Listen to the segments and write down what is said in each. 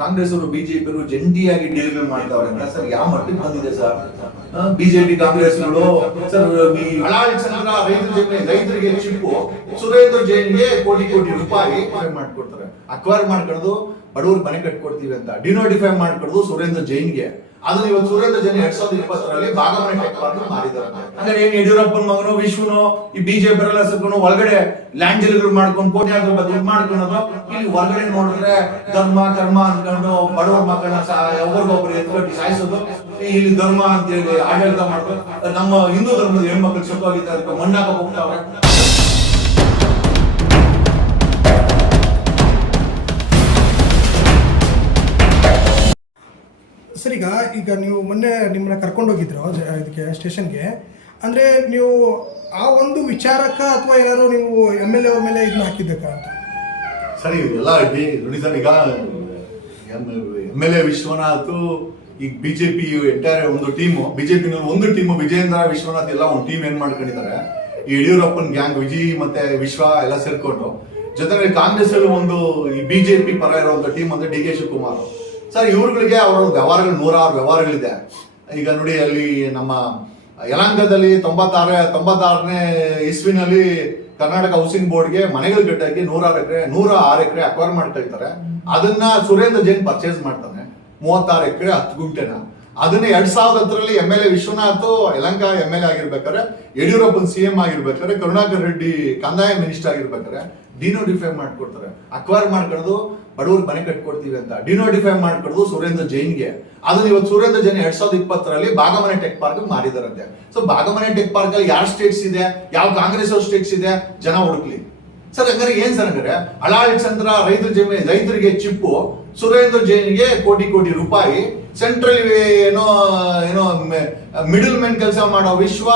ಕಾಂಗ್ರೆಸ್ ಅವರು ಬಿಜೆಪಿ ಅವರು ಜಂಟಿಯಾಗಿ ಡೀಲ್ ಮಾಡ್ತಾವ್ರೆ ಅಂತ ಸರ್ ಯಾವ ಮಟ್ಟಿಗೆ ಬಂದಿದೆ ಸರ್? ಬಿಜೆಪಿ ಕಾಂಗ್ರೆಸ್ ಸರ್ ರೈತರಿಗೆ ಚಿಪ್ಪು ಸುರೇಂದ್ರ ಜೈನ್ಗೆ ಕೋಟಿ ರೂಪಾಯಿ ಮಾಡ್ಕೊಡ್ತಾರೆ. ಅಕ್ವೈರ್ ಮಾಡ್ಕೊಳ್ಳೋದು ಬಡವ್ರಿಗೆ ಮನೆ ಕಟ್ಕೊಡ್ತೀವಿ ಅಂತ ಡಿನೋಟಿಫೈ ಮಾಡ್ಕೊಳ್ಳೋದು ಸುರೇಂದ್ರ ಜೈನ್ಗೆ. ಅದನ್ನ ಇವತ್ತು ಸುರೇಂದ್ರ ಜೈನ್ 2020 ಭಾಗಮನೆ ಟೆಕ್ ಪಾರ್ಕ್ ಮಾಡಿದ್ದಾರೆ. ಅಂದ್ರೆ ಏನ್ ಯಡಿಯೂರಪ್ಪನ ಮಗನು ವಿಶ್ವನು ಈ ಬಿಜೆಪಿ ಎಲ್ಲ ಸೇರ್ಕೊಂಡು ಒಳಗಡೆ ಲ್ಯಾಂಡ್ ಡೀಲ್ಗಳು ಮಾಡ್ಕೊಂಡು ಕೋಟ್ಯಾಂತರ ರೂಪಾಯಿ ದುಡ್ಡು ಮಾಡ್ಕೊಳ್ಳೋದು. ಇಲ್ಲಿ ಹೊರಗಡೆ ನೋಡಿದ್ರೆ ಧರ್ಮ ಕರ್ಮ ಅನ್ಕೊಂಡು ಬಡವರ ಮಕ್ಕಳನ್ನ ಒಬ್ಬರಿಗೊಬ್ಬರು ಎತ್ಕೊಟ್ಟು ಸಾಯಿಸೋದು. ಇಲ್ಲಿ ಧರ್ಮ ಅಂತ ಹೇಳಿ ಆಡಳಿತ ಮಾಡೋದು. ನಮ್ಮ ಹಿಂದೂ ಧರ್ಮದ ಹೆಣ್ಮಕ್ಳು ಸುಖವಾಗಿದ್ದಾರೆ, ಮಣ್ಣಾಕ ಹೋಗ್ತಾವ್ರೆ. ಸರ್, ಈಗ ನೀವು ಮೊನ್ನೆ ನಿಮ್ಮನ್ನ ಕರ್ಕೊಂಡೋಗಿದ್ರು ಇದಕ್ಕೆ ಸ್ಟೇಷನ್ಗೆ, ಅಂದರೆ ನೀವು ಆ ಒಂದು ವಿಚಾರಕ್ಕ ಅಥವಾ ಏನಾದ್ರು ನೀವು MLA ಅವ್ರ ಮೇಲೆ ಇದನ್ನ ಹಾಕಿದ್ದಕ್ಕ ಅಂತ? ಸರಿ, ಎಲ್ಲ ನೋಡಿ ಸರ್, ಈಗ MLA ವಿಶ್ವನಾಥ್, ಈಗ ಬಿಜೆಪಿ ಎಂಟೈರ್ ಒಂದು ಟೀಮು, ಬಿಜೆಪಿ ಒಂದು ಟೀಮು, ವಿಜಯೇಂದ್ರ ವಿಶ್ವನಾಥ್ ಎಲ್ಲ ಒಂದು ಟೀಮ್ ಏನ್ ಮಾಡ್ಕೊಂಡಿದ್ದಾರೆ. ಈ ಯಡಿಯೂರಪ್ಪನ್ ಗ್ಯಾಂಗ್ ವಿಜಯ್ ಮತ್ತೆ ವಿಶ್ವ ಎಲ್ಲ ಸೇರ್ಕೊಂಡು, ಜೊತೆಗೆ ಕಾಂಗ್ರೆಸ್ ಅಲ್ಲಿ ಒಂದು ಈ ಬಿಜೆಪಿ ಪರ ಇರುವಂತ ಟೀಮ್ ಅಂದ್ರೆ DK ಶಿವಕುಮಾರ್ ಸರ್. ಇವ್ರುಗಳಿಗೆ ಅವರ ವ್ಯವಹಾರಗಳು 106 ವ್ಯವಹಾರಗಳಿದೆ. ಈಗ ನೋಡಿ, ಅಲ್ಲಿ ನಮ್ಮ ಯಲಹಂಕದಲ್ಲಿ 96ನೇ ಇಸ್ವಿನಲ್ಲಿ ಕರ್ನಾಟಕ ಹೌಸಿಂಗ್ ಬೋರ್ಡ್ಗೆ ಮನೆಗಳು ಕಟ್ಟಾಕಿ 106 ಎಕರೆ ಅಕ್ವೈರ್ ಮಾಡ್ಕೊಳ್ತಾರೆ. ಅದನ್ನ ಸುರೇಂದ್ರ ಜೈನ್ ಪರ್ಚೇಸ್ ಮಾಡ್ತಾನೆ 36 ಎಕರೆ 10 ಗುಂಟೆನ. ಅದನ್ನ 2010ರಲ್ಲಿ MLA Vishwanath Yelahanka MLA ಆಗಿರ್ಬೇಕಾದ್ರೆ, ಯಡಿಯೂರಪ್ಪನ್ CM ಆಗಿರ್ಬೇಕಾದ್ರೆ, Karunakar Reddy ಕಂದಾಯ ಮಿನಿಸ್ಟರ್ ಆಗಿರ್ಬೇಕಾದ್ರೆ ಡಿನೋಟಿಫೈ ಮಾಡ್ಕೊಡ್ತಾರೆ. ಅಕ್ವೈರ್ ಮಾಡ್ಕೊಳ್ಳೋದು ಬಡವ್ರಿಗೆ ಮನೆ ಕಟ್ಕೊಡ್ತೀವಿ ಅಂತ ಡಿನೋಟಿಫೈ ಮಾಡ್ಕೊಳ್ಳೋದು ಸುರೇಂದ್ರ ಜೈನ್ಗೆ. ಅದನ್ನ ಇವತ್ತು ಸುರೇಂದ್ರ ಜೈನ್ 2020ರಲ್ಲಿ ಭಾಗಮನೆ ಟೆಕ್ ಪಾರ್ಕ್ ಮಾರಿದಾರಂತೆ. ಸೊ ಭಾಗಮನೆ ಟೆಕ್ ಪಾರ್ಕ್ ಅಲ್ಲಿ ಯಾವ ಸ್ಟೇಟ್ಸ್ ಇದೆ, ಯಾವ ಕಾಂಗ್ರೆಸ್ ಸ್ಟೇಟ್ಸ್ ಇದೆ, ಜನ ಹುಡುಕ್ಲಿ ಸರ್. ಹಂಗಾರೆ ಏನ್ ಸರ್? ಹಂಗಾರೆ ಅಳಾಳಿಚಂದ್ರ ರೈತರಿಗೆ ಚಿಪ್ಪು, ಸುರೇಂದ್ರ ಜೈನ್ಗೆ ಕೋಟಿ ರೂಪಾಯಿ, ಸೆಂಟ್ರಲ್ ಏನೋ ಮಿಡಲ್ ಮೆನ್ ಕೆಲಸ ಮಾಡೋ ವಿಶ್ವ,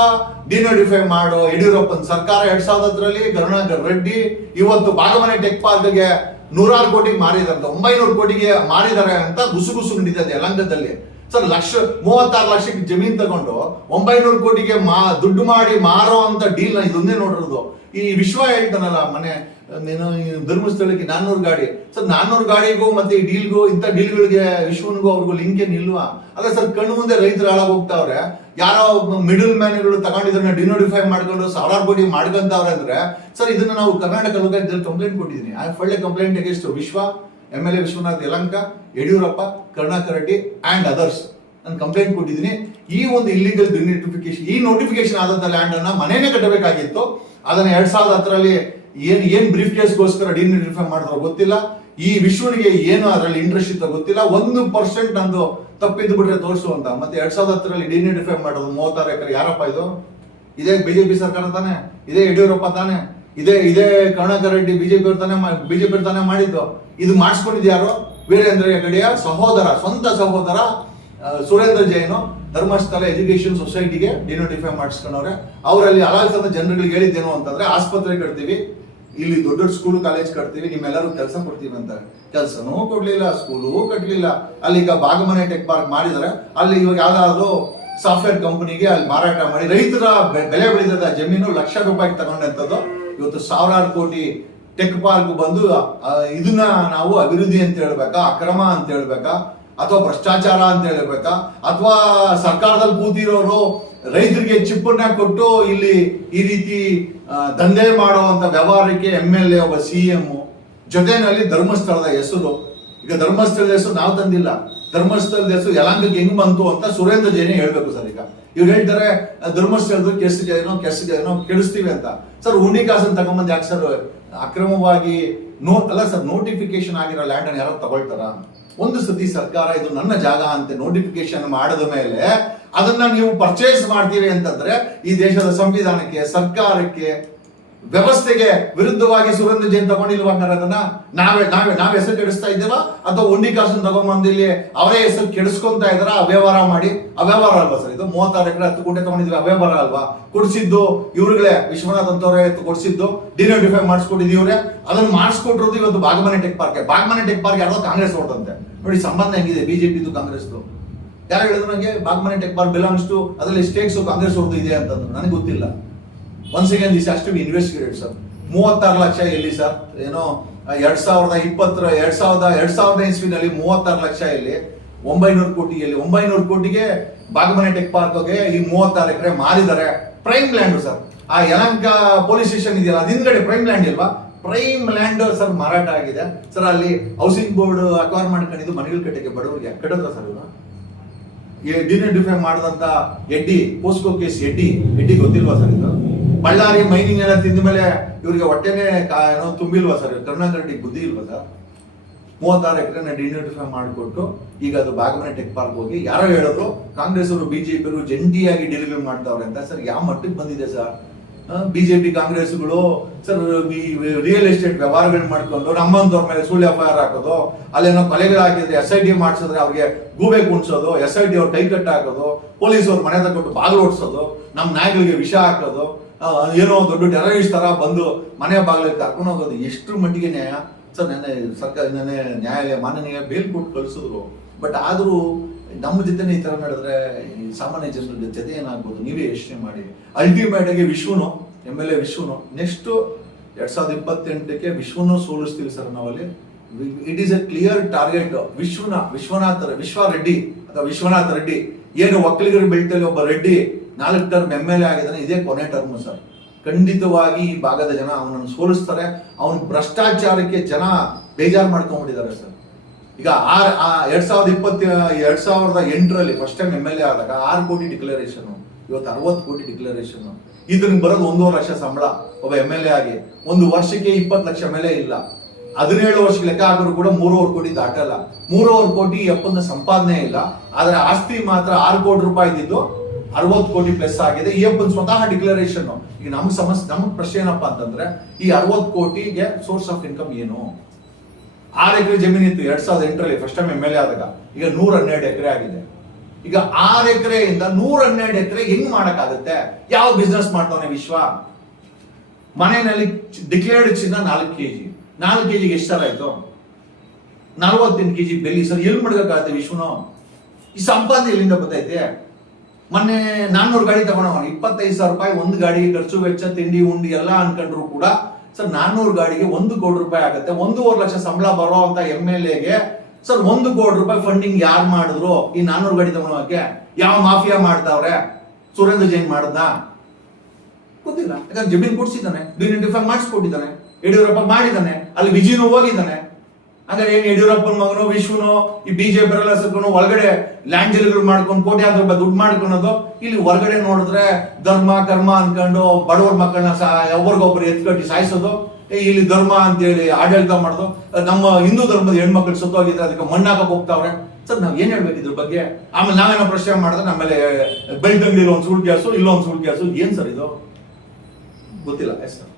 ಡಿನೋಟಿಫೈ ಮಾಡೋ ಯಡಿಯೂರಪ್ಪನ್ ಸರ್ಕಾರ 2010ರಲ್ಲಿ ಕರುಣಾಕರ್ ರೆಡ್ಡಿ, ಇವತ್ತು ಭಾಗಮನೆ ಟೆಕ್ ಪಾರ್ಕ್ಗೆ 106 ಕೋಟಿಗೆ ಮಾರಿದಾರೆ, 900 ಕೋಟಿಗೆ ಮಾರಿದ್ದಾರೆ ಅಂತ ಗುಸುಗುಸು ನಡೀತದೆ ಯಲಹಂಕದಲ್ಲಿ ಸರ್. 36 ಲಕ್ಷಕ್ಕೆ ಜಮೀನ್ ತಗೊಂಡು 900 ಕೋಟಿಗೆ ದುಡ್ಡು ಮಾಡಿ ಮಾರೋ ಅಂತ ಡೀಲ್ ನ ಇದೊಂದೇ ನೋಡಿರೋದು. ಈ ವಿಶ್ವ ಹೇಳ್ತಾನಲ್ಲ ಮನೆ ಧರ್ಮಸ್ಥಳಕ್ಕೆ 400 ಗಾಡಿ ಸರ್. 400 ಗಾಡಿಗೂ ಮತ್ತೆ ಈ ಡೀಲ್ಗೂ, ಇಂಥ ಡೀಲ್ಗಳಿಗೆ ವಿಶ್ವನಿಗೂ ಅವ್ರಿಗೂ ಲಿಂಕ್ ಏನ್ ಇಲ್ವಾ? ಅಲ್ಲ ಸರ್, ಕಣ್ಣು ಮುಂದೆ ರೈತರು ಹಾಳಾಗಿ ಹೋಗ್ತಾವ್ರೆ. ಯಾರೋ ಮಿಡಲ್ ಮ್ಯಾನ್ಗಳು ತಗೊಂಡಿದ್ದನ್ನ ಡಿನೋಟಿಫೈ ಮಾಡ್ಕೊಂಡು 1000 ಕೋಟಿ ಮಾಡ್ಕೊಂತವ್ರೆ ಅಂದ್ರೆ ಸರ್, ಇದನ್ನ ನಾವು ಕರ್ನಾಟಕ ಲೋಕಾಯುಕ್ತದಲ್ಲಿ ಕಂಪ್ಲೇಂಟ್ ಕೊಟ್ಟಿದ್ದೀನಿ. I filed A complaint against ವಿಶ್ವ, MLA Vishwanath Yelahanka, Yediyurappa, Karunakar Reddy and others. ನಾನು ಕಂಪ್ಲೇಂಟ್ ಕೊಟ್ಟಿದ್ದೀನಿ. ಈ ಒಂದು ಇಲ್ಲಿಗಲ್ ಡಿನೋಟಿಫಿಕೇಶನ್, ಈ ನೋಟಿಫಿಕೇಶನ್ ಆದಂತ ಲ್ಯಾಂಡ್ ಅನ್ನ ಮನೇನೆ ಕಟ್ಟಬೇಕಾಗಿತ್ತು. ಅದನ್ನ 2010ರಲ್ಲಿ ಏನ್ ಬ್ರೀಫ್ ಕೇಸ್ಗೋಸ್ಕರ ಡಿನೋಟಿಫೈ ಮಾಡಿದ್ರು ಗೊತ್ತಿಲ್ಲ. ಈ ವಿಶ್ವನಿಗೆ ಏನು ಅದರಲ್ಲಿ ಇಂಟ್ರೆಸ್ಟ್ ಇತ್ತು ಗೊತ್ತಿಲ್ಲ. 1% ನಂದು ತಪ್ಪಿದ್ದು ಬಿಟ್ರೆ ತೋರಿಸುವಂತ. ಮತ್ತೆ 2010ರಲ್ಲಿ ಡಿನೋಟಿಫೈ ಮಾಡೋದು 36 ಎಕರೆ ಯಾರಪ್ಪ ಇದು? ಇದೇ ಬಿಜೆಪಿ ಸರ್ಕಾರ ತಾನೆ, ಇದೇ ಯಡಿಯೂರಪ್ಪ ತಾನೆ, ಇದೇ ಕರುಣಾಕರ್ ರೆಡ್ಡಿ ಬಿಜೆಪಿ ತಾನೆ ಮಾಡಿದ್ದು. ಇದು ಮಾಡಿಸ್ಕೊಂಡಿದ್ದು ಯಾರು? ವೀರೇಂದ್ರ ಹೆಗಡೆಯ ಸ್ವಂತ ಸಹೋದರ ಸುರೇಂದ್ರ ಜೈನ್ ಧರ್ಮಸ್ಥಳ ಎಜುಕೇಶನ್ ಸೊಸೈಟಿಗೆ ಡಿನೋಟಿಫೈ ಮಾಡಿಸ್ಕೊಂಡವ್ರೆ. ಅವರಲ್ಲಿ ಅಲಾಲ್ಸದ ಜನರಿಗೆ ಹೇಳಿದ್ದೇನು ಅಂತಂದ್ರೆ, ಆಸ್ಪತ್ರೆ ಕಟ್ತೀವಿ, ಇಲ್ಲಿ ದೊಡ್ಡ ಸ್ಕೂಲ್ ಕಾಲೇಜ್ ಕಟ್ತೀವಿ, ನಿಮ್ಮೆಲ್ಲರೂ ಕೆಲಸ ಕೊಡ್ತೀವಿ ಅಂತ. ಕೆಲಸನೂ ಕೊಡ್ಲಿಲ್ಲ, ಸ್ಕೂಲು ಕಟ್ಲಿಲ್ಲ. ಅಲ್ಲಿ ಈಗ ಭಾಗಮನೆ ಟೆಕ್ ಪಾರ್ಕ್ ಮಾಡಿದಾರೆ. ಅಲ್ಲಿ ಇವಾಗ ಯಾವ್ದಾದ್ರು ಸಾಫ್ಟ್ವೇರ್ ಕಂಪನಿಗೆ ಅಲ್ಲಿ ಮಾರಾಟ ಮಾಡಿ ರೈತರ ಬೆಲೆ ಬೆಳೆದ ಜಮೀನು ಲಕ್ಷ ರೂಪಾಯಿಗೆ ತಗೊಂಡಂಥದ್ದು ಇವತ್ತು 1000 ಕೋಟಿ ಟೆಕ್ ಪಾರ್ಕ್ ಬಂದು ಇದನ್ನ ನಾವು ಅಭಿವೃದ್ಧಿ ಅಂತ ಹೇಳ್ಬೇಕಾ, ಅಕ್ರಮ ಅಂತ ಹೇಳ್ಬೇಕಾ, ಅಥವಾ ಭ್ರಷ್ಟಾಚಾರ ಅಂತ ಹೇಳ್ಬೇಕಾ, ಅಥವಾ ಸರ್ಕಾರದಲ್ಲಿ ಕೂತಿರೋರು ರೈತರಿಗೆ ಚಿಪ್ಪನ್ನ ಕೊಟ್ಟು ಇಲ್ಲಿ ಈ ರೀತಿ ದಂಧೆ ಮಾಡುವಂತ ವ್ಯವಹಾರಕ್ಕೆ MLA ಒಬ್ಬ CM ಜೊತೆನಲ್ಲಿ ಧರ್ಮಸ್ಥಳದ ಹೆಸರು. ಈಗ ಧರ್ಮಸ್ಥಳದ ಹೆಸರು ನಾವು ತಂದಿಲ್ಲ, ಧರ್ಮಸ್ಥಳದ ಹೆಸರು ಯಲಹಂಕಕ್ಕೆ ಹೆಂಗ್ ಬಂತು ಅಂತ ಸುರೇಂದ್ರ ಜೈನ್ ಹೇಳ್ಬೇಕು ಸರ್. ಈಗ ಇವ್ರು ಹೇಳ್ತಾರೆ ಧರ್ಮಸ್ಥಳದ ಕೆಡಿಸ್ತೀವಿ ಕೆಡಿಸ್ತೀವಿ ಅಂತ. ಸರ್, ಹುಂಡಿ ಕಾಸನ್ನು ತಗೊಂಬಂದು ಯಾಕೆ ಸರ್ ಅಕ್ರಮವಾಗಿ ಅಲ್ಲ ಸರ್, ನೋಟಿಫಿಕೇಶನ್ ಆಗಿರೋ ಲ್ಯಾಂಡ್ ಅನ್ನು ಯಾರೋ ತಗೊಳ್ತಾರ? ಒಂದು ಸತಿ ಸರ್ಕಾರ ಇದು ನನ್ನ ಜಾಗ ಅಂತ ನೋಟಿಫಿಕೇಶನ್ ಮಾಡಿದ ಮೇಲೆ ಅದನ್ನ ನೀವು ಪರ್ಚೇಸ್ ಮಾಡ್ತೀವಿ ಅಂತಂದ್ರೆ ಈ ದೇಶದ ಸಂವಿಧಾನಕ್ಕೆ, ಸರ್ಕಾರಕ್ಕೆ, ವ್ಯವಸ್ಥೆಗೆ ವಿರುದ್ಧವಾಗಿ ಸುರೇಂದ್ರ ಜೈನ್ ತಗೊಂಡಿಲ್ವಾ? ಅದನ್ನ ನಾವ್ ಹೆಸರು ಕೆಡಿಸ್ತಾ ಇದ್ದೇವಾ? ಅಥವಾ ಒಂಡಿ ಕಾಸನ್ನು ತಗೊಂಡ್ಬಂದಿಲ್ಲಿ ಅವರೇ ಹೆಸರು ಕೆಡಿಸ್ಕೊಂತ ಇದಾರ? ಅವ್ಯವಹಾರ ಮಾಡಿ, ಅವ್ಯವಹಾರ ಅಲ್ವಾ ಸರ್ ಇದು? 36 ಎಕರೆ 10 ಗುಂಟೆ ತಗೊಂಡಿದ್ವಿ, ಅವ್ಯವಹಾರ ಅಲ್ವಾ? ಕೊಡ್ಸಿದ್ದು ಇವ್ರುಗಳೇ, ವಿಶ್ವನಾಥ್ ಅಂತವ್ರೆ ಕೊಡ್ಸಿದ್ದು, ಡಿನೋಟಿಫೈ ಮಾಡಿಸ್ಕೊಟ್ಟಿದ್ದು ಇವ್ರೆ. ಅದನ್ನ ಮಾಡಿಸ್ಕೊಟ್ಟಿರೋದು ಇವತ್ತು ಭಾಗಮನೆ ಟೆಕ್ ಪಾರ್ಕ್. ಭಾಗಮನೆ ಟೆಕ್ ಪಾರ್ಕ್ ಯಾರೋ ಕಾಂಗ್ರೆಸ್ ಹೊರಟಂತೆ. ನೋಡಿ ಸಂಬಂಧ ಹೆಂಗಿದೆ ಬಿಜೆಪಿದು ಕಾಂಗ್ರೆಸ್ದು. ಯಾರು ಹೇಳಿದ್ರು ನಂಗೆ Bagmane tech park belongs to, ಅದರಲ್ಲಿ ಸ್ಟೇಕ್ಸ್ ಕಾಂಗ್ರೆಸ್ ಅವ್ರದ್ದು ಇದೆ ಅಂತಂದ್ರು. ನನಗೆ ಗೊತ್ತಿಲ್ಲ. Once again this has to be investigated sir. 36 ಲಕ್ಷ ಎಲ್ಲಿ ಸರ್? ಏನೋ ಎರಡ್ ಸಾವಿರದ ಇಸ್ವಿನಲ್ಲಿ 36 ಲಕ್ಷ ಇಲ್ಲಿ 900 ಕೋಟಿಯಲ್ಲಿ 900 ಕೋಟಿಗೆ ಬಾಗಮನೆ ಟೆಕ್ ಪಾರ್ಕ್ಗೆ ಈ 36 ಎಕರೆ ಮಾರಿದ್ದಾರೆ. Prime land sir. ಆ ಯಲಹಂಕ ಪೊಲೀಸ್ ಸ್ಟೇಷನ್ ಇದೆಯಲ್ಲ ಅದ್ ಹಿಂದ್ಗಡೆ ಪ್ರೈಮ್ ಲ್ಯಾಂಡ್ ಇಲ್ವಾ? ಪ್ರೈಮ್ ಲ್ಯಾಂಡ್ ಸರ್ ಮಾರಾಟ ಆಗಿದೆ ಸರ್. ಅಲ್ಲಿ ಹೌಸಿಂಗ್ ಬೋರ್ಡ್ ಅಕ್ವೈರ್ ಮಾಡ್ಕೊಂಡಿದ್ದು ಮನೆಗಳು ಕಟ್ಟಿಗೆ ಬಡವರಿಗೆ ಕಟ್ಟಿದ್ರ ಸರ್ ಇವರು. ಡಿನೈಡಿಫೈ ಮಾಡಿದಂತ ಎಡ್ಡಿ ಪೋಸ್ಕೋ ಕೇಸ್ ಎಡ್ಡಿ ಗೊತ್ತಿಲ್ವಾ ಸರ್ ಇದು? ಬಳ್ಳಾರಿ ಮೈನಿಂಗ್ ಎಲ್ಲ ತಿಂದ ಮೇಲೆ ಇವರಿಗೆ ಹೊಟ್ಟೆನೆ ಏನೋ ತುಂಬಿಲ್ವಾ ಸರ್? ಕರುಣಾಕರ್ ರೆಡ್ಡಿ ಬುದ್ಧಿ ಇಲ್ವಾ ಸರ್? 36 ಎಕರೆನ ಡಿನೈಡಿಫೈ ಮಾಡಿಕೊಟ್ಟು ಈಗ ಅದು ಬಾಗಮನೆ ಟೆಕ್ ಪಾರ್ಕ್ ಹೋಗಿ ಯಾರೋ ಹೇಳಿದ್ರು ಕಾಂಗ್ರೆಸ್ ಅವರು ಬಿಜೆಪಿ ಅವರು ಜಂಟಿಯಾಗಿ ಡೀಲ್ಗಳು ಮಾಡ್ತಾವ್ರೆ ಅಂತ. ಸರ್ ಯಾವ ಮಟ್ಟಕ್ಕೆ ಬಂದಿದೆ ಸರ್? ಬಿಜೆಪಿ ಕಾಂಗ್ರೆಸ್ಗಳು ಸರ್ ರಿಯಲ್ ಎಸ್ಟೇಟ್ ವ್ಯವಹಾರಗಳು ಮಾಡ್ಕೊಂಡು ನಮ್ಮಂತವ್ರ ಮೇಲೆ ಸುಳ್ಳು ಎಫ್ಐಆರ್ ಹಾಕೋದು, ಅಲ್ಲೇನೋ ಕೊಲೆಗಳು ಹಾಕಿದ್ರೆ SIT ಮಾಡಿಸಿದ್ರೆ ಅವ್ರಿಗೆ ಗೂಬೆ ಕುಣಿಸೋದು, SIT ಅವ್ರ ಕೈ ಕಟ್ಟ ಹಾಕೋದು, ಪೊಲೀಸ್ ಅವ್ರ ಮನೆ ತಗೊಟ್ಟು ಬಾಗಿಲು ಓಡಿಸೋದು, ನಮ್ಮ ನಾಯಿಗಳಿಗೆ ವಿಷ ಹಾಕೋದು, ಏನೋ ದೊಡ್ಡ ಟೆರರಿಸ್ಟ್ ತರ ಬಂದು ಮನೆ ಬಾಗಿಲಿಗೆ ಕರ್ಕೊಂಡು ಹೋಗೋದು. ಎಷ್ಟು ಮಟ್ಟಿಗೆ ನ್ಯಾಯ ಸರ್? ನೆನ್ನೆ ನ್ಯಾಯಾಲಯ ಮಾನನೀಯ ಬೇಲ್ ಕೊಟ್ಟು ಕಳಿಸಿದ್ರು. ಬಟ್ ಆದ್ರೂ ನಮ್ಮ ಜೊತೆನೆ ಈ ತರ ನಡೆದ್ರೆ ಈ ಸಾಮಾನ್ಯ ಜನರ ಜೊತೆ ಏನಾಗ್ಬೋದು ನೀವೇ ಯೋಚನೆ ಮಾಡಿ. ಅಲ್ಟಿಮೇಟ್ ಆಗಿ ವಿಶ್ವನು MLA ವಿಶ್ವನು ನೆಕ್ಸ್ಟ್ 2028ಕ್ಕೆ ವಿಶ್ವನು ಸೋಲಿಸ್ತೀವಿ ಸರ್ ನಾವಲ್ಲಿ. It is A clear target. ವಿಶ್ವ ರೆಡ್ಡಿ ಏನು ಒಕ್ಕಲಿಗರ ಬೆಲ್ಟಲ್ಲಿ ಒಬ್ಬ ರೆಡ್ಡಿ 4 ಟರ್ಮ್ MLA ಆಗಿದ್ದಾನೆ, ಇದೇ ಕೊನೆ ಟರ್ಮ್ ಸರ್. ಖಂಡಿತವಾಗಿ ಈ ಭಾಗದ ಜನ ಅವನನ್ನು ಸೋಲಿಸ್ತಾರೆ. ಅವನ ಭ್ರಷ್ಟಾಚಾರಕ್ಕೆ ಜನ ಬೇಜಾರು ಮಾಡ್ಕೊಂಡ್ಬಿಟ್ಟಿದ್ದಾರೆ ಸರ್. ಈಗ 2008ರಲ್ಲಿ ಫಸ್ಟ್ ಟೈಮ್ MLA ಆದಾಗ 6 ಕೋಟಿ ಡಿಕ್ಲರೇಷನ್, ಇವತ್ತು 60 ಕೋಟಿ ಡಿಕ್ಲರೇಷನ್. ಇದನ್ನ ಬರೋದು 1.5 ಲಕ್ಷ ಸಂಬಳ ಒಬ್ಬ MLA ಆಗಿ. ಒಂದು ವರ್ಷಕ್ಕೆ 20 ಲಕ್ಷ ಮೇಲೆ ಇಲ್ಲ. 17 ವರ್ಷಕ್ಕೆ ಲೆಕ್ಕ ಹಾಕಿದ್ರು ಕೂಡ 3.5 ಕೋಟಿ ದಾಟಲ್ಲ. 3.5 ಕೋಟಿ ಅಪ್ಪನ ಸಂಪಾದನೆ ಇಲ್ಲ, ಆದ್ರೆ ಆಸ್ತಿ ಮಾತ್ರ 6 ಕೋಟಿ ರೂಪಾಯಿ ಇದ್ದಿದ್ದು 60 ಕೋಟಿ ಪ್ಲಸ್ ಆಗಿದೆ. ಈ ಅಪ್ಪನ ಸ್ವತಃ ಡಿಕ್ಲರೇಷನ್. ಈಗ ನಮಗ್ ಪ್ರಶ್ನೆ ಏನಪ್ಪಾ ಅಂತಂದ್ರೆ ಈ 60 ಕೋಟಿಗೆ ಸೋರ್ಸ್ ಆಫ್ ಇನ್ಕಮ್ ಏನು? 6 ಎಕರೆ ಜಮೀನು ಇತ್ತು 2008ರಲ್ಲಿ ಫಸ್ಟ್ ಟೈಮ್ MLA ಆದಾಗ, ಈಗ 112 ಎಕರೆ ಆಗಿದೆ. ಈಗ 6 ಎಕರೆಯಿಂದ 112 ಎಕರೆ ಹೆಂಗ್ ಮಾಡಕ್ಕಾಗುತ್ತೆ? ಯಾವ ಬಿಸ್ನೆಸ್ ಮಾಡ್ತಾನೆ ವಿಶ್ವ? ಮನೆಯಲ್ಲಿ ಡಿಕ್ಲೇರ್ಡ್ ಚಿನ್ನ 4 ಕೆಜಿ, 4 ಕೆಜಿಗೆ ಎಷ್ಟು ಸರ್ ಆಯ್ತು? 48 ಕೆಜಿ ಬೆಲ್ಲಿ ಸರ್. ಎಲ್ಲಿ ಮಡ್ಗಕ್ಕಾಗತ್ತೆ ವಿಶ್ವನು? ಈ ಸಂಪಾದನೆ ಎಲ್ಲಿಂದ ಬರ್ತೈತೆ? ಮೊನ್ನೆ 400 ಗಾಡಿ ತಗೊಂಡವ, 25,000 ರೂಪಾಯಿ ಒಂದು ಗಾಡಿಗೆ ಖರ್ಚು ವೆಚ್ಚ ತಿಂಡಿ ಉಂಡಿ ಎಲ್ಲ ಅನ್ಕೊಂಡ್ರು ಕೂಡ ಸರ್ 400 ಗಾಡಿಗೆ 1 ಕೋಟಿ ರೂಪಾಯಿ ಆಗುತ್ತೆ. 1.5 ಲಕ್ಷ ಸಂಬಳ ಬರೋ ಅಂತ MLAಗೆ ಸರ್ 1 ಕೋಟಿ ರೂಪಾಯಿ ಫಂಡಿಂಗ್ ಯಾರು ಮಾಡಿದ್ರು? ಈ 400 ಗಾಡಿ ತಗೊಳಕ್ಕೆ ಯಾವ ಮಾಫಿಯಾ ಮಾಡ್ತಾವ್ರೆ? ಸುರೇಂದ್ರ ಜೈನ್ ಮಾಡದ್ನ ಗೊತ್ತಿಲ್ಲ. ಯಾಕಂದ್ರೆ ಜಮೀನ್ ಕೊಡ್ಸಿದ್ದಾನೆ, ಡಿನೈಡಿಫೈ ಮಾಡಿಸ್ಕೊಟ್ಟಿದ್ದಾನೆ, ಯಡಿಯೂರಪ್ಪ ಮಾಡಿದ್ದಾನೆ, ಅಲ್ಲಿ ವಿಜಯನು ಹೋಗಿದ್ದಾನೆ. ಹಾಗಾದ್ರೆ ಏನ್ ಯಡಿಯೂರಪ್ಪನ ಮಗನು ವಿಶ್ವನು ಈ ಬಿಜೆಪಿ ಎಲ್ಲ ಸೇರ್ಕೊಂಡು ಒಳಗಡೆ ಲ್ಯಾಂಡ್ ಜೈಲ್ಗಳು ಮಾಡ್ಕೊಂಡು ಕೋಟ್ಯಾಂತರ ರೂಪಾಯಿ ದುಡ್ಡು ಮಾಡ್ಕೊಳೋದು. ಇಲ್ಲಿ ಹೊರಗಡೆ ನೋಡಿದ್ರೆ ಧರ್ಮ ಕರ್ಮ ಅನ್ಕೊಂಡು ಬಡವರ ಮಕ್ಕಳನ್ನ ಒಬ್ಬರಿಗೊಬ್ಬರು ಎತ್ಕಟ್ಟಿ ಸಾಯಿಸೋದು. ಇಲ್ಲಿ ಧರ್ಮ ಅಂತೇಳಿ ಆಡಳಿತ ಮಾಡೋದು. ನಮ್ಮ ಹಿಂದೂ ಧರ್ಮದ ಹೆಣ್ಮಕ್ಳು ಸುತ್ತೋಗಿದ್ರೆ ಅದಕ್ಕೆ ಮಣ್ಣಾಕಕ್ ಹೋಗ್ತಾವ್ರೆ. ಸರ್ ನಾವ್ ಏನ್ ಹೇಳ್ಬೇಕು ಇದ್ರ ಬಗ್ಗೆ? ಆಮೇಲೆ ನಾವೇನೋ ಪ್ರಶ್ನೆ ಮಾಡಿದ್ರೆ ನಮ್ಮೇಲೆ ಬೆಲ್ಟ್ ಅಂಗಡಿಲಿ ಒಂದು ಸುಳ್ಳು ಕೇಸು, ಇಲ್ಲೊಂದು ಸುಳ್ಳು ಕೇಸು. ಏನ್ ಸರ್ ಇದು? ಗೊತ್ತಿಲ್ಲ. Yes sir.